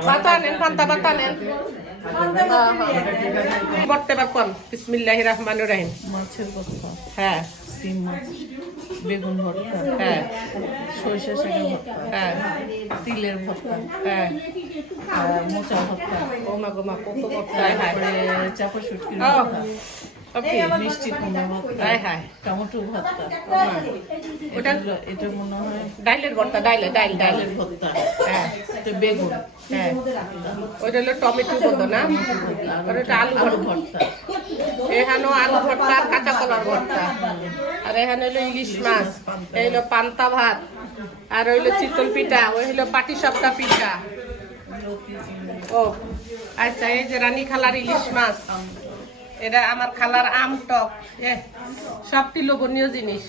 পাতা নেন পান্তা পাতা নেন বটতে বাকন বিসমিল্লাহির রহমানির রহিম। মাছের হ্যাঁ। সিম মাছ বেগুন ভর্তা হ্যাঁ। সরিষা শাকের ভর্তা হ্যাঁ। তিলের ভর্তা হ্যাঁ। মোচা ভর্তা। ও মা গো মা হায়। তারপরে চাপা শুটকির ভর্তা মিষ্টি কুমড়া ভর্তা হায় হায়। টমেটো ভর্তা। ওটা এটা মনে হয় ডাইলের ভর্তা ডাইলে ডাইল ডাইলের ভর্তা হ্যাঁ। বেগুন। হ্যাঁ। ওইটা আলু আলু ভর্তা কাঁচা কলার ভর্তা। আর ইলিশ মাছ পান্তা ভাত, আর চিতল পিঠা পিঠা। ও আচ্ছা এই যে রানী খালার ইলিশ মাছ, এটা আমার খালার আম টক সবটি লোভনীয় জিনিস।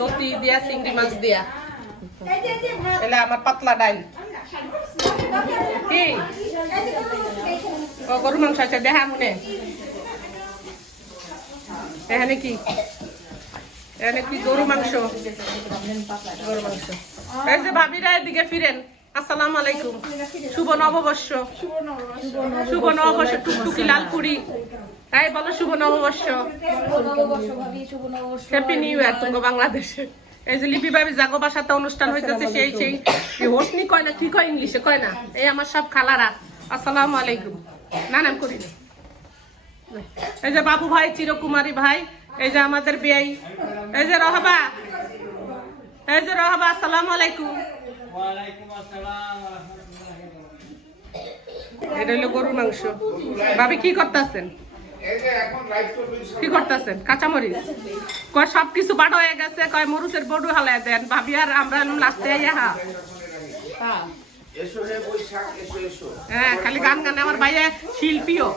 লতি দিয়া, চিংড়ি মাছ দিয়া। এলে আমার পাতলা ডাইল। কি ও গরু মাংস আছে দেখা মনে। এখানে কি এখানে কি গরু মাংস? গরু মাংস। এই যে ভাবিরা এদিকে ফিরেন। আসসালামু আলাইকুম। শুভ নববর্ষ। শুভ নববর্ষ টুকটুকি লালপুরি। এই বলো শুভ নববর্ষ। হ্যাপি নিউ ইয়ার তোমাকে বাংলাদেশে। এই যে লিপি ভাবি জাগো বাসাতে অনুষ্ঠান হইতেছে সেই সেই হোসনি কয় না কি কয় ইংলিশে? কয় না? এই আমার সব খালারা। আসসালামু আলাইকুম। না নাম করি না। এই যে বাবু ভাই চিরকুমারী ভাই এই যে আমাদের বিয়াই। এই যে রহবা। এই যে রহবা আসসালামু আলাইকুম। এটা হলো গরুর মাংস। ভাবি কি করতেছেন? কি করতেছেন? কাঁচামরিচ? কয় সব কিছু বাটা হয়ে গেছে কয় মরুচের বডু হালায় দেন। ভাবি আর আমরা লাস্টে আইয়া হা। হ্যাঁ। এসো হে বৈশাখ এসো এসো। হ্যাঁ খালি গান গান আমার ভাইয়া শিল্পীও।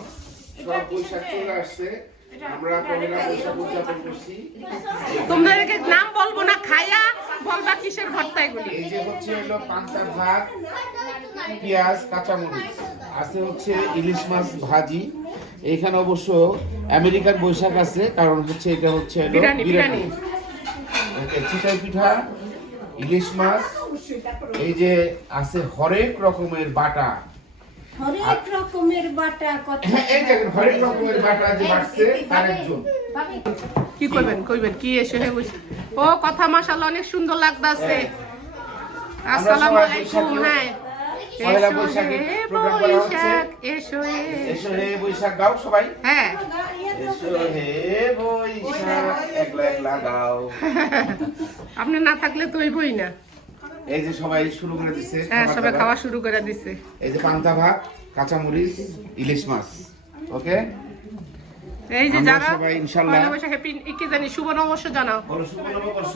তোমাদেরকে নাম বলব না খায়া বলবা কিসের ভর্তা এগুলি? এই যে হচ্ছে হলো পান্তা ভাত পেঁয়াজ কাঁচামরিচ। আছে হচ্ছে ইলিশ মাছ ভাজি। এখানে অবশ্য আমেরিকান বৈশাখ আছে কারণ হচ্ছে এটা হচ্ছে হলো বিরিয়ানি। ওকে, পিঠা ইলিশ মাছ এই যে আছে হরেক রকমের বাটা। হরেক রকমের বাটা কত হ্যাঁ, এই দেখেন হরেক রকমের বাটা যে বাটছে তার একজন। কি করবেন কইবেন কি এসে হয়ে বসে? ও কথা মাশাআল্লাহ অনেক সুন্দর লাগতাছে। আসসালামু আলাইকুম হ্যাঁ। পয়লা বৈশাখে program করা হচ্ছে। এসো হে। এসো হে বৈশাখ গাও সবাই। হ্যাঁ। এসো হে বৈশাখ একলা একলা গাও। আপনি না থাকলে তো হইবই না। এই যে সবাই শুরু করে দিচ্ছে হ্যাঁ সবাই খাওয়া শুরু করে দিছে। এই যে পান্তা ভাত কাঁচামরিচ ইলিশ মাছ ওকে? এই যে যারা সবাই ইনশাআল্লাহ- পয়লা বৈশাখ হ্যাপি কি জানি শুভ নববর্ষ জানাও। বলো শুভ নববর্ষ।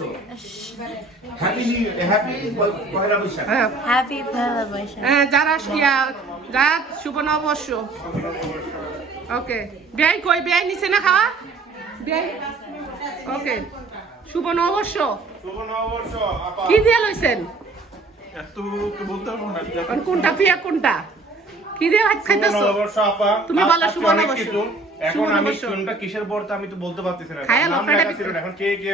Happy new happy Pohela Boishakh. হ্যাঁ। হ্যাপি পয়লা বৈশাখ। হ্যাঁ যারা ইয়া যা শুভ নববর্ষ। ওকে বিয়াই কই বিয়াই নিচে না খাওয়া? বিয়াই? ওকে শুভ নববর্ষ। শুভ নববর্ষ আপা। কি দিয়া লইছেন? এত তো বলতে পারব না কোনটা পিয়া কোনটা? কি দিয়ে ভাত শুভ খাইতেছো? নববর্ষ আপা। তুমি বলো শুভ নববর্ষ। এখন আমি। কোনটা কিসের বর্তা আমি তো বলতে পারতেছি না। নাম লেখা ছিল না। এখন কে কে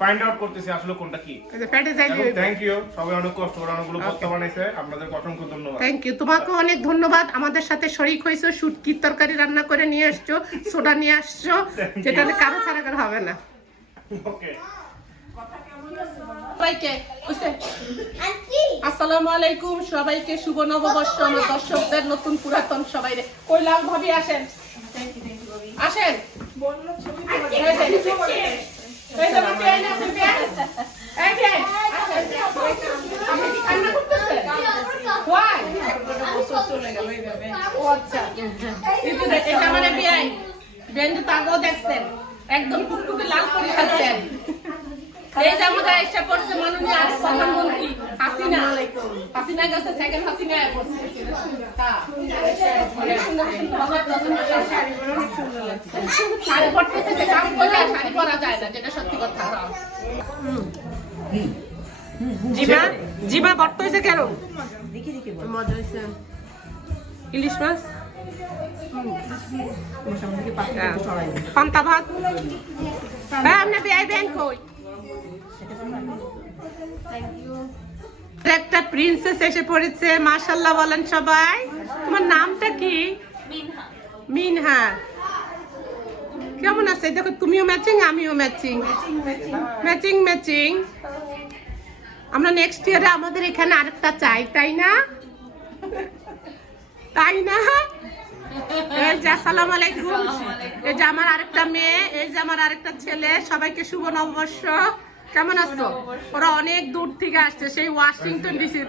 ফাইন্ড আউট করতেছে আসলে কোনটা কি? এই যে পেটে যাই থ্যাংক ইউ সবাই অনেক কষ্ট করে অনেকগুলো বর্তা বানাইছে। আপনাদের অসংখ্য ধন্যবাদ। থ্যাংক ইউ তোমাকে অনেক ধন্যবাদ। আমাদের সাথে শরিক হয়েছো শুটকির তরকারি রান্না করে নিয়ে এসছো সোডা নিয়ে আসছো যেটাতে কারও ছাড়া কারও হবে না। ওকে সবাইকে? আসসালামু আলাইকুম। সবাইকে শুভ নববর্ষ। আমার দর্শকদের নতুন পুরাতন সবাই রে কৈলাম ভাবি আসেন? আসেন। আচ্ছা। দেখছেন। একদম টুকটুকে লাল করে খাচ্ছেন। এই যে আমাদের এসে পড়ছে মাননীয় আরেক প্রধানমন্ত্রী হাসিনা হাসিনা গেছে সেকেন্ড হাসিনা পড়ছে হ্যাঁ। শাড়ি পরতেছে কাম করলে শাড়ি পরা যায় না যেটা সত্যি কথা। জিমা জিমা বর্ত হয়েছে কেন মজা হয়েছে। ইলিশ মাছ? হ্যাঁ। পান্তা ভাত? হ্যাঁ আপনি বিয়াই ব্যাংক কই? একটা প্রিন্সেস এসে পড়েছে মাশাল্লাহ বলেন সবাই। তোমার নামটা কি? মিনহা। কেমন আছে? দেখো তুমিও ম্যাচিং আমিও ম্যাচিং ম্যাচিং ম্যাচিং আমরা নেক্সট ইয়ারে আমাদের এখানে আরেকটা চাই তাই না? তাই না? এই যে আসসালামু আলাইকুম। এই যে আমার আরেকটা মেয়ে এই যে আমার আরেকটা ছেলে সবাইকে শুভ নববর্ষ। কেমন আছো? ওরা অনেক দূর থেকে আসছে সেই ওয়াশিংটন ডিসি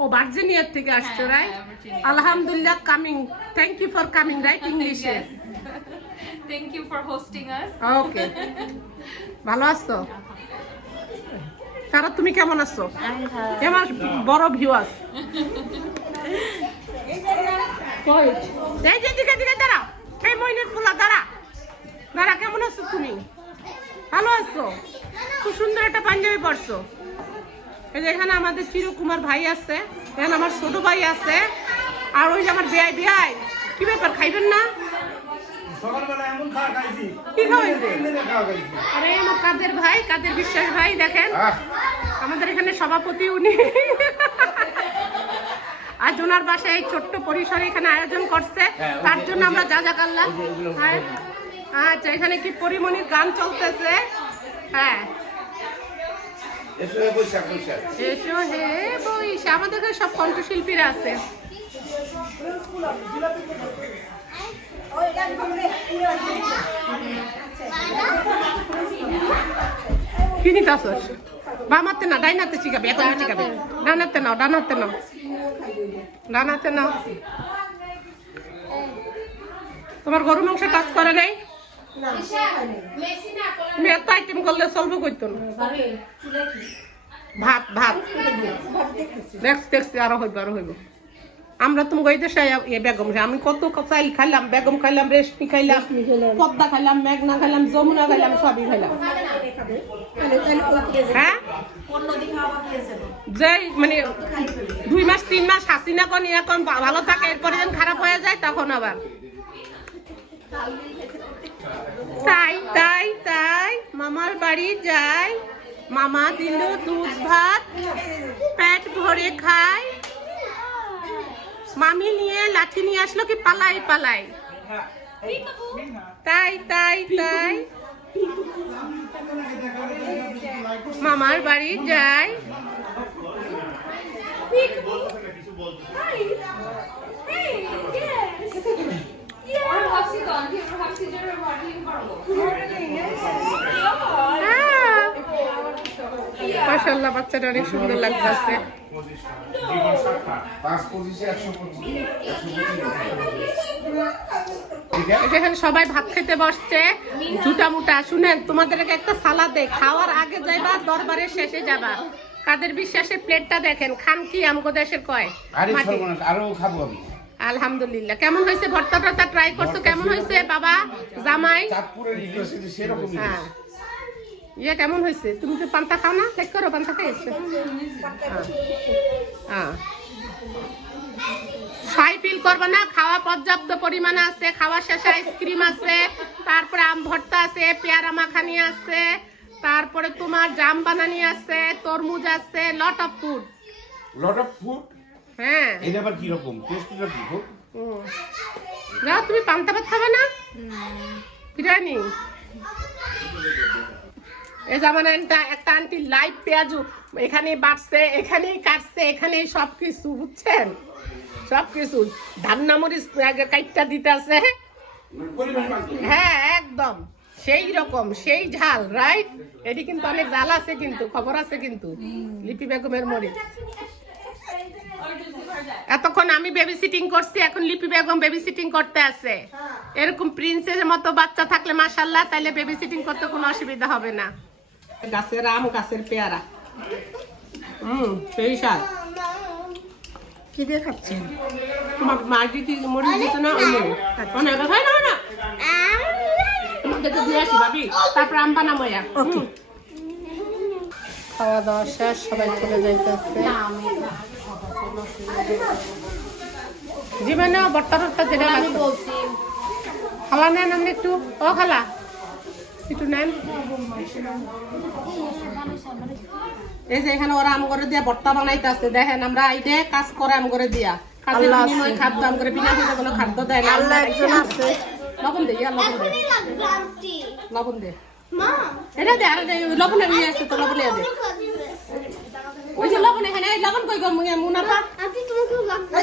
ও ভার্জিনিয়ার থেকে আসছে রাইট আলহামদুলিল্লাহ coming thank you for coming right ইংলিশে Thank you for hosting us. Okay ভালো আছো? তারা তুমি কেমন আছো? আমার বড় ভিউয়ার কই? এই যে দিকে দিকে দাঁড়া এই মইনের ফুলা দাঁড়া। দাঁড়া কেমন আছো তুমি? ভালো আছো? খুব সুন্দর একটা পাঞ্জাবি পরছো। এই যে এখানে আমাদের চিরকুমার ভাই আছে এখানে আমার ছোট ভাই আছে আর ওই যে আমার বিয়াই বিয়াই কি ব্যাপার খাইবেন না? সকালবেলা এমন খাওয়া খাইছি কি খাওয়াইছে খাওয়া খাইছি। আরে আমার কাদের ভাই কাদের বিশ্বাস ভাই দেখেন। আমাদের এখানে সভাপতি উনি। আজ ওনার বাসায় এই ছোট্ট পরিসরে এখানে আয়োজন করছে তার জন্য আমরা যা যা করলাম। হ্যাঁ। আচ্ছা এখানে কি পরিমণির গান চলতেছে? হ্যাঁ। এসো এ বৈশাখ বৈশাখ এসো হে আমাদের সব কণ্ঠশিল্পীরা আছে। কি নিতে আসস বামাতে না ডাইনাতে শিখাবে এখন শিখাবে। ডানাতে নাও ডানাতে নাও। ডানাতে নাও। তোমার গরু মাংস টাচ করে নাই? এত আইটেম করলে চলবো করতো না ভাত ভাত। দেখছি দেখছি আরও হইব আরও হইব। আমরা তুমি গই দেশে এ বেগম আমি কত চাইল খাইলাম বেগম খাইলাম রেশমি খাইলাম পদ্মা খাইলাম মেঘনা খাইলাম যমুনা খাইলাম সবই খাইলাম। হ্যাঁ? যে মানে দুই মাস তিন মাস হাসিনা কোন এখন ভালো থাকে এরপরে যখন খারাপ হয়ে যায় তখন আবার। তাই তাই তাই, মামার বাড়ি যাই। মামা দিল দুধ ভাত, পেট ভরে খায়। মামি নিয়ে লাঠি নিয়ে আসলো কি পালাই পালাই? তাই তাই তাই। মামার বাড়ি যাই ওরা ভাবছি তো, আমি ওরা ভাবছি যে ওরা modeling করব। মাসাল্লাহ বাচ্চাটা অনেক সুন্দর লাগতেছে। যেখানে সবাই ভাত খেতে বসছে। ঝুটা মুটা শুনেন তোমাদেরকে একটা সালাদ দে খাওয়ার আগে যাইবা দরবারে শেষে যাবা। কাদের বিশ্বাসের প্লেটটা দেখেন খান কি আমগো দেশের কয়? আরে খাব আমি। আলহামদুলিল্লাহ কেমন হয়েছে? ভর্তা টর্তা ট্রাই করছ? কেমন হয়েছে বাবা? জামাই? চাঁদপুরের ইলিশ হ্যাঁ। ইয়ে কেমন হয়েছে? তুমি তো পান্তা খাও না? চেক করো পান্তা খাইছে হ্যাঁ। সাই ফিল করবে না খাওয়া পর্যাপ্ত পরিমাণে আছে খাওয়া শেষে আইসক্রিম আছে তারপরে আম ভর্তা আছে পেয়ারা মাখানি আছে তারপরে তোমার জাম বানানি আছে তরমুজ আছে lot of food lot of food হ্যাঁ। এটা আবার কীরকম টেস্টটা কি খুব হুম। যাও তুমি পান্তা ভাত খাবে না। বিরিয়ানি? এ জামানাটা একটা আন্টি লাইভ পেঁয়াজু এখানে বাড়ছে, এখানেই কাটছে, এখানেই সব কিছু বুঝছেন? সব কিছু ধান্না মরিচ কাইটটা দিতে আছে হ্যাঁ? একদম। সেই রকম, সেই ঝাল রাইট এটি কিন্তু অনেক ঝাল আছে কিন্তু, খবর আছে কিন্তু, লিপি বেগমের মরিচ এতক্ষণ আমি বেবি সিটিং করছি, এখন লিপি বেগম বেবি সিটিং করতে আছে। এরকম প্রিন্সের মতো বাচ্চা থাকলে মাশাল্লাহ তাহলে বেবি সিটিং করতে কোনো অসুবিধা হবে না। গাছের আম গাছের পেয়ারা। হুম সেই স্বাদ। কি দিয়ে খাচ্ছেন? তোমার মা দিদি মরিচ দিতে না ওই মরিচ ও না, না, দিয়ে আসি ভাবি। তারপর আম বানাবো। হুম। খাওয়া দাওয়া শেষ সবাই চলে যাইতেছে। জীবনে বট্টা টট্টা যেটা খালা নেন আপনি একটু। ও খালা। একটু নেন। এই যে এখানে ওরা আম করে দিয়া ভর্তা বানাইতেছে দেখেন আমরা আইডে কাজ করে আম করে দিয়া। কাজের আল্লাহ বিনিময়ে আছে। খাদ্য আম করে বিনা পয়সা কোনো খাদ্য দেয় না। আল্লাহ একজন আছে। লবণ দে ইয়া লবণ দে। লবণ দে। এটা দে আরে লবণ নিয়ে আসছে তো লবণ দে। ওই যে লবণ এখানে এই লবণ কই গো মুনা- মুনাফা আন্টি তোমাকে লাগবে।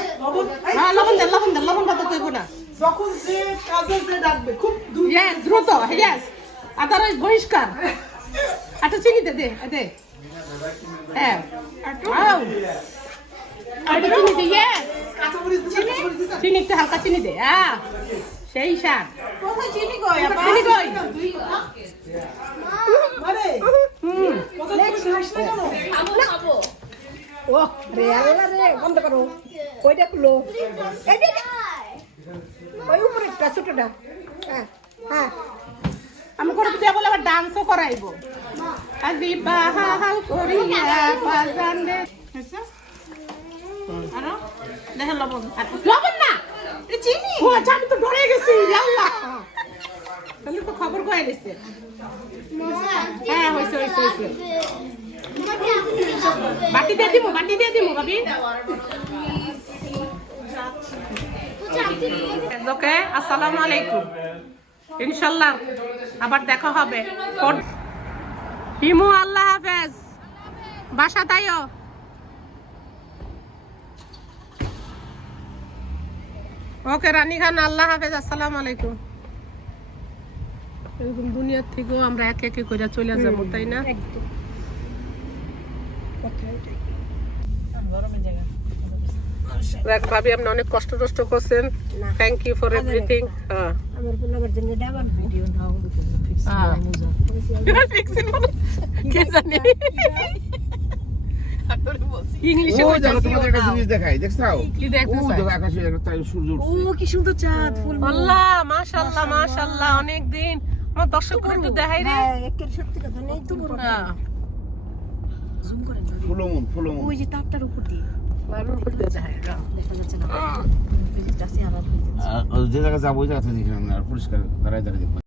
হ্যাঁ লবণ দে লবণ দে লবণ পাতা কইব না। যখন যে কাজে যে ডাকবে খুব দ্রুত। ইয়েস আদারওয়াইজ বহিষ্কার। আচ্ছা চিনি দে দে দে। হ্যাঁ। আও। চিনি দে ইয়েস। চিনি একটু হালকা চিনি দে আ। সেই স্বাদ। কোথায় চিনি কই? চিনি কই? মানে, হুম। কোথায় তুমি না খাব খাব। ও রে আল্লাহ রে বন্ধ করো। ওইটা খুলো? এই যে ওই উপরে ছোটটা। হ্যাঁ হ্যাঁ। আমি করে দিয়ে বলে আবার ডান্সও করাইবো। আজি বাহাল করিয়া বাজান রে আরও? দেখেন লবণ। লবণ না! এটা চিনি! ও আচ্ছা আমি তো ডরে গেছি। আল্লাহ তাহলে তো খবর কয়ে দিছে হ্যাঁ হয়েছে হয়েছে হয়েছে। বাটি দিয়ে দিমু বাটি দিয়ে দিমু ভাবি। ওকে আসসালামু আলাইকুম। ইনশাল্লাহ আবার দেখা হবে। হিমু আল্লাহ হাফেজ। বাসা তাইও ওকে রানী খান আল্লাহ হাফেজ আসসালামু আলাইকুম। এরকম দুনিয়ার থেকেও আমরা একে একে করে চলে যাব তাই না? দেখ ভাবি আপনি অনেক কষ্ট টষ্ট করছেন। থ্যাংক ইউ ফর এভরিথিং আমার পোলাবার জন্য ডাবার ভিডিও নাও কে জানে? ইংলিশে ও কই দেখো তোমাদের একটা জিনিস দেখাই কি ও দেখতেছ? দেখো আকাশে একটা তাই সূর্য উঠছে। কি সুন্দর চাঁদ ফুল আল্লাহ মাশাআল্লাহ মাশাআল্লাহ। অনেক দিন আমার দর্শকরা একটু রে। সত্যি কথা নেই তো বড় জুম করে ফুলমুন ফুলমুন ওই যে তাপটার উপর দিয়ে। যে জায়গায় যাব ওই জায়গাতে দেখলাম না পরিষ্কার দাঁড়ায় দাঁড়ায় দেখব